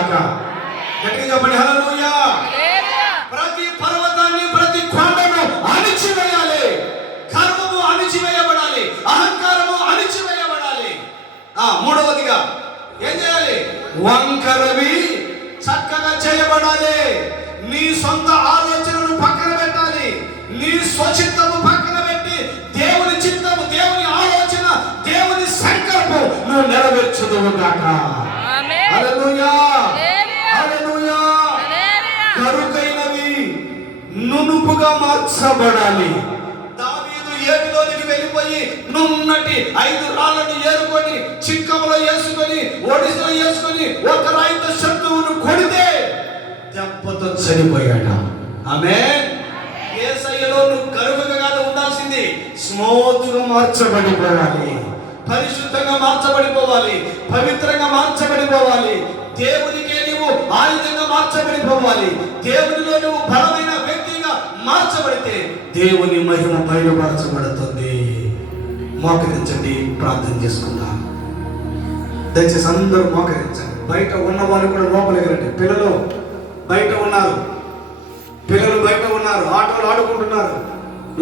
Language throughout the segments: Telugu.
గాక. గట్టిగా చెప్పండి హల్లెలూయా. ప్రతి పర్వతాన్ని, ప్రతి కొండను అణిచివేయాలి. గర్వము అణిచివేయబడాలి, అహంకారము అణిచివేయబడాలి. మూడవదిగా ఏం చేయాలి? వంకరవి చక్కగా చేయబడాలి. నీ సొంత ఆలోచనను పక్కన పెట్టాలి. నీ స్వచిత్తము పక్కన పెట్టి దేవుని చిత్తము, దేవుని ఆలోచన, దేవుని సంకల్పం నువ్వు నెరవేర్చుదువు గాక. హల్లెలూయా, హల్లెలూయా. కరుకైనవి నునుపుగా మార్చబడాలి. దావీదు ఏటిలోనికి వెళ్ళిపోయి నున్నటి 5 రాళ్లను ఏరుకొని చిక్కములో వేసుకొని ఒడిసలో వేసుకొని ఒక రాయితో శత్రువును కొడితే దెబ్బతో చనిపోయాడు. ఆమేన్. యేసయ్యలో నువ్వు కరువుగా కాదు ఉండాల్సింది, స్మూత్గా మార్చబడిపోవాలి, పరిశుద్ధంగా మార్చబడిపోవాలి, పవిత్రంగా మార్చబడిపోవాలి. దేవునికే నువ్వు ఆయుధంగా మార్చబడిపోవాలి. దేవునిలో నువ్వు బలమైన వ్యక్తిగా మార్చబడితే దేవుని మహిమ బయలుపరచబడుతుంది. మోకరించండి, ప్రార్థన చేసుకుందాం. దయచేసి అందరూ మోకరించండి. బయట ఉన్న వాళ్ళు కూడా లోపలికి రండి. పిల్లలు బయట ఉన్నారు, ఆటోలు ఆడుకుంటున్నారు,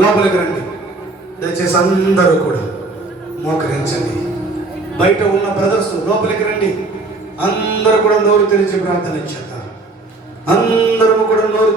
లోపలికి రండి. దయచేసి అందరూ కూడా మోకరించండి. బయట ఉన్న బ్రదర్స్ లోపలికి రండి. అందరూ కూడా నోరు తెరిచి ప్రార్థన చేద్దాం. అందరూ కూడా నోరు